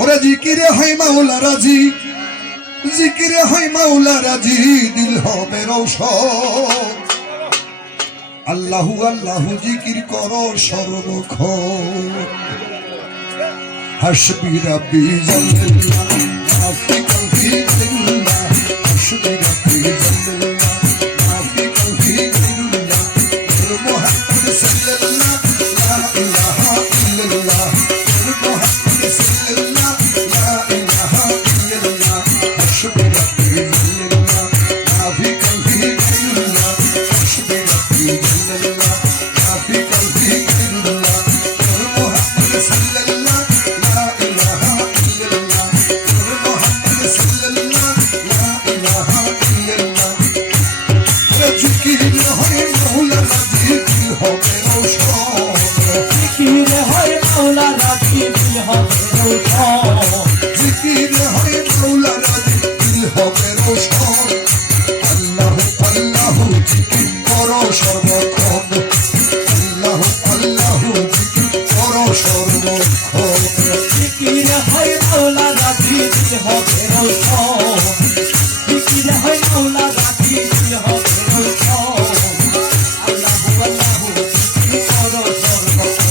ওরে জিকিরে হয় মাওলা রাজি, জিকিরে হয় মাওলা রাজি, দিল হবে রৌশন। আল্লাহু আল্লাহু জিকির করো সর্বক্ষণ। হাসবি রাব্বি জাল্লাল্লাহ মাফি কলবি দিল্লাহ, হাসবি রাব্বি জাল্লাল্লাহ মাফি কলবি দিল্লাহ, মুহাম্মদ সাল্লাল্লাহ লা ইলাহা ইল্লাল্লাহ, মুহাম্মদ সাল্লাল্লাহ লা ইলাহা ইল্লাল্লাহ, হাসবি রাব্বি জাল্লাল্লাহ মাফি কলবি দিল্লাহ, হাসবি রাব্বি জাল্লাল্লাহ মাফি কলবি দিল্লাহ, মুহাম্মদ সাল্লাল্লাহ লা ইলাহা ইল্লাল্লাহ, মুহাম্মদ সাল্লাল্লাহ লা ইলাহা ইল্লাল্লাহ। জিকির হয় মাওলা রাজি, দিল হবে রৌশন। জিকির হয় মাওলা রাজি, দিল হবে রৌশন। জিকির হয় মাওলা রাজি, দিল হবে রৌশন। আল্লাহু আল্লাহু জিকির করো সর্বক্ষণ, আল্লাহু আল্লাহু জিকির করো সর্বক্ষণ। জিকির হয় মাওলা রাজি, দিল হবে রৌশন। জিকির হয় মাওলা রাজি, দিল হবে রৌশন। আল্লাহু আল্লাহু জিকির করো সর্বক্ষণ,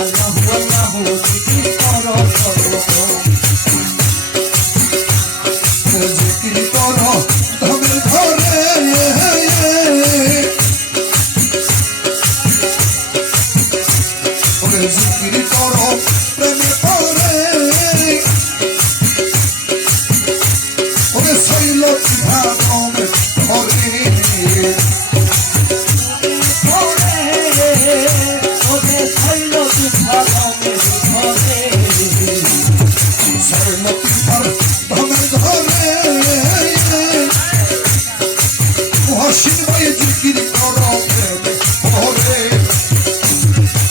আল্লাহু আল্লাহু জিকির করো সর্বক্ষণ। জিকির করো ধরে ধরে, ওরে জিকির করো প্রেমে পরে, ওরে শৈল ভাগমে ধরে, ওরে ওরে শৈল বিভাগমে ধরে, শৈল ভাগমে ধরে, হাসির ভাই জিকির করো প্রেমে পরে,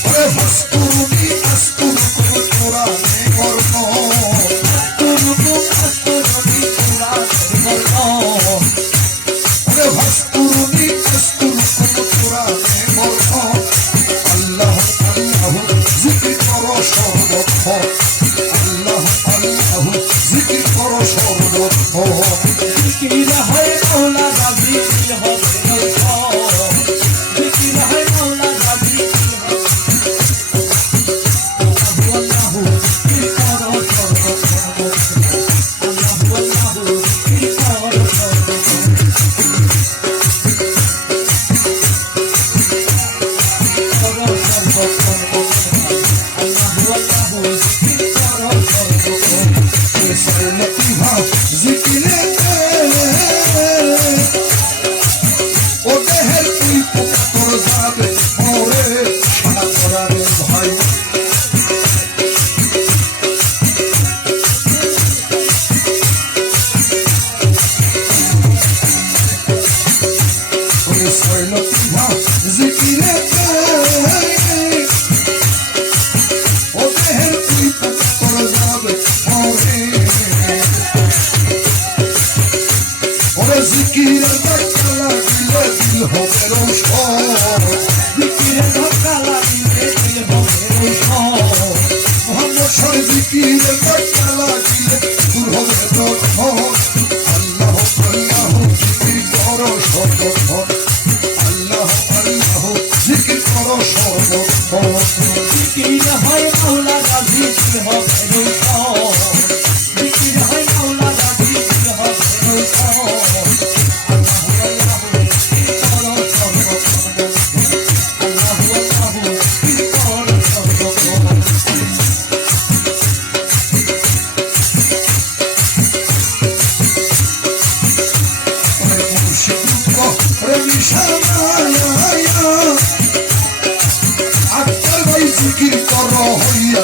ওরে হস্তুরুনি আস্তুরুকুম কোরআনে কর্ম, তুরুকু আস্তরণি কুরানের বর্ণ। ওরে হস্তুরুনি আস্তুরুকুম কোরআনে কর্ম। আল্লাহ আল্লাহ জিকির করো সর্বক্ষণ, আল্লাহ আল্লাহ জিকির করো সর্বক্ষণ। জিকির হয় মাওলা রাজি, দিল হবে রৌশন। জিকির হয় মাওলা রাজি, দিল হবে আল্লাহু আল্লাহু জিকির করো সর্বক্ষণ, আল্লাহু আল্লাহু জিকির করো সর্বক্ষণ। করো সর্বক্ষণ, আল্লাহু আল্লাহু জিকির করো সর্বক্ষণ। শৈলতি ভাব জিকিরে ও দেহের তুই তোর যাবে ওরে সারা করারে ভাই। ওরে শৈলতি ভাব জিকিরে ও দেহের তুই তোর যাবে ওরে, ওরে জিকিরে ধাক্কা লাগিলে দিল হবে রৌশন। জিকিরে ধাক্কা লাগিলে দিল হবে রৌশন। মোহাম্মদ সাহেব জিকিরে ধাক্কা লাগিলে দূর হবে তখন। আল্লাহ আল্লাহ জিকির করো সর্বক্ষণ, আল্লাহ আল্লাহ জিকির করো সর্বক্ষণ। জিকির হয় মাওলা রাজি, দিল হবে রৌশন। জিকির হয় মাওলা রাজি, দিল হবে রৌশন। আল্লাহু আল্লাহু জিকির করো সর্বক্ষণ, আল্লাহু আল্লাহু জিকির করো সর্বক্ষণ। ওরে মুর্শিদ ওরে নিশানায়া, আক্তার ভাই জিকির করো হইয়া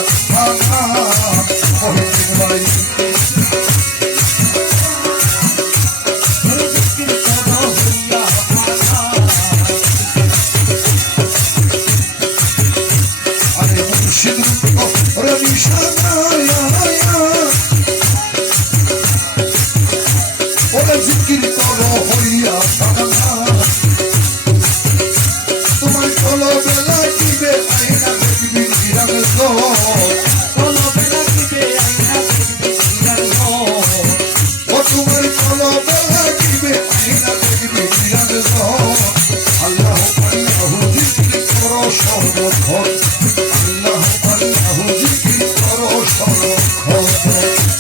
দুঃখ